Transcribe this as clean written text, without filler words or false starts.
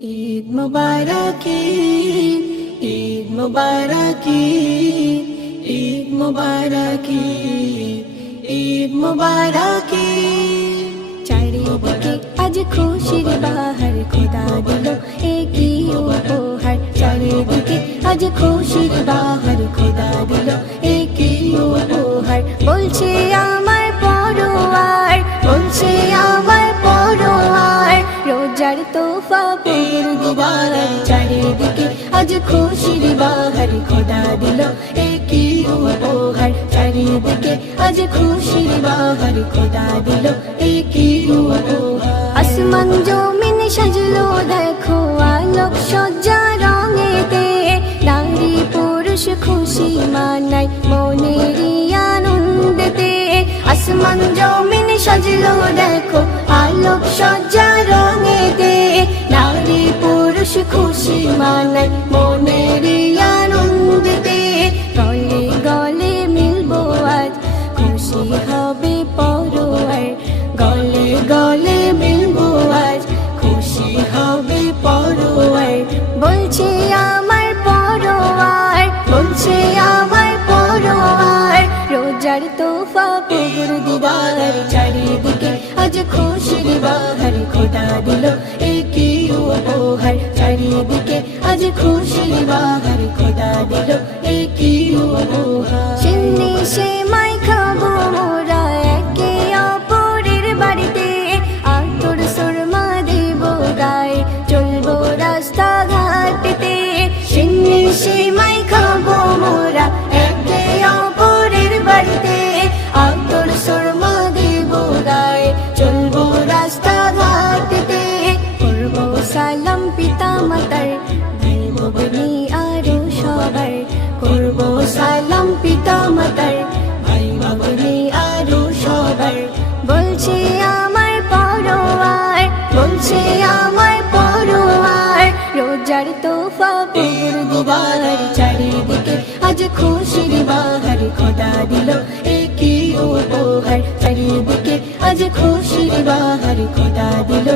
ঈদ মুবারক ঈদ মুবারক ঈদ মুবারক ঈদ মুবারক চারিদিকে আজ খুশির বাহার খোদা দিল একই উপহার চারিদিকে আজ খুশির বাহার খোদা দিল একই উপহার বলছে আমার পরোয়ার বলছে আমার পরোয়ার রোজার তোফা পরদিগার চারিদিকে আজ খুশির বাহার খোদা দিল একই উপহার চারিদিকে আজ খুশির বাহার খোদা দিল একই উপহার আসমান জমিন সাজলো দেখো আলোক সজ্জা রঙেতে নারী পুরুষ খুশি মানাই মনের আনন্দেতে আসমান জমিন সাজলো দেখো আলোক সজ্জা রঙেতে নারী পুরুষ খুশি মানাই মনের আনন্দেতে গলে গলে মিলবো আজ খুশি হবে পরোয়ার গলে গলে মিলবো আজ খুশি হবে পরোয়ার বলছে আমার পরোয়ার বলছে আমার পরোয়ার রোজার তোফা পরদিগার চারিদিকে আজ খুশির বাহার খোদা দিল একই উপহার চারিদিকে আজ খুশির বাহার খোদা দিল একই উপহার সিন্নি সেমাই খাবো মোরা একে অপরের বাড়িতে আতর সুরমা দেব গায়ে চলবো রাস্তা ঘাটেতে সিন্নি সেমাই খাবো মোরা একে অপরের বাড়িতে আতর সুরমা দেব গায়ে চলবো রাস্তা ঘাটেতে করবো সালাম পিতা মাতার ভাই ভগ্নী আরো সবার করবো সালাম পিতা মাতার ভাই ভগ্নী আরো সবার বলছে আমার পরোয়ার বলছে আমার পরোয়ার রোজার তোফা পরদিগার চারিদিকে আজ খুশির বাহার খোদা দিল একই উপহার চারিদিকে আজ খুশির বাহার খোদা দিল